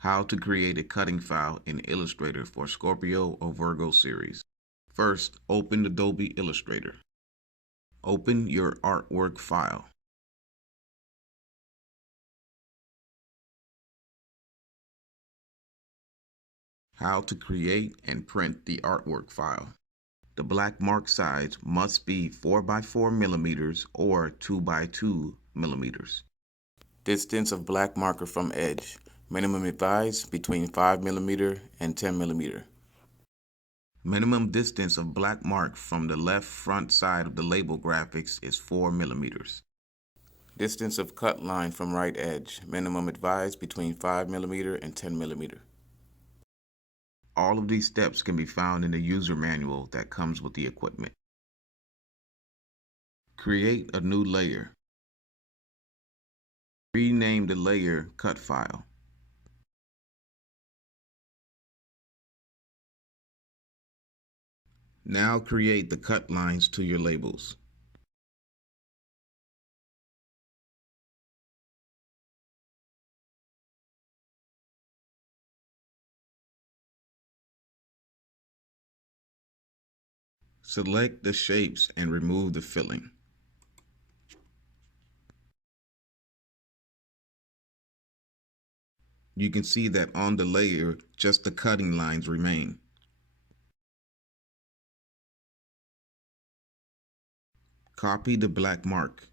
How to create a cutting file in Illustrator for Scorpio or Virgo series. First, open Adobe Illustrator. Open your artwork file. How to create and print the artwork file. The black mark size must be 4x4 millimeters or 2x2 millimeters. Distance of black marker from edge. Minimum advised between 5 millimeter and 10 millimeter. Minimum distance of black mark from the left front side of the label graphics is 4 millimeters. Distance of cut line from right edge. Minimum advised between 5 millimeter and 10 millimeter. All of these steps can be found in the user manual that comes with the equipment. Create a new layer. Rename the layer cut file. Now create the cut lines to your labels. Select the shapes and remove the filling. You can see that on the layer, just the cutting lines remain. Copy the black mark.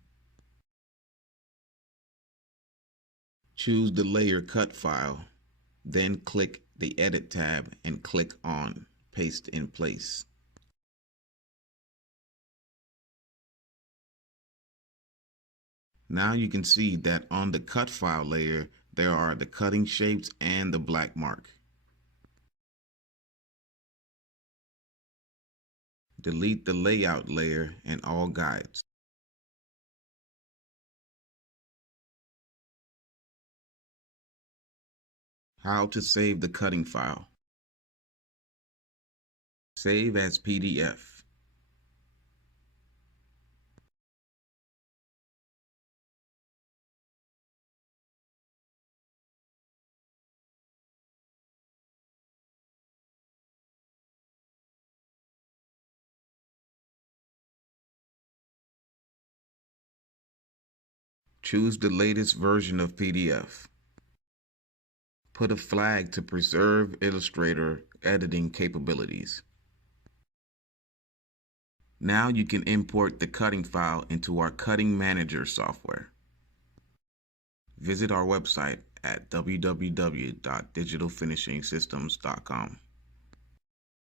Choose the layer cut file, then click the Edit tab and click on Paste in Place. Now you can see that on the cut file layer, there are the cutting shapes and the black mark. Delete the layout layer and all guides. How to save the cutting file. Save as PDF. Choose the latest version of PDF. Put a flag to preserve Illustrator editing capabilities. Now you can import the cutting file into our Cutting Manager software. Visit our website at www.digitalfinishingsystems.com.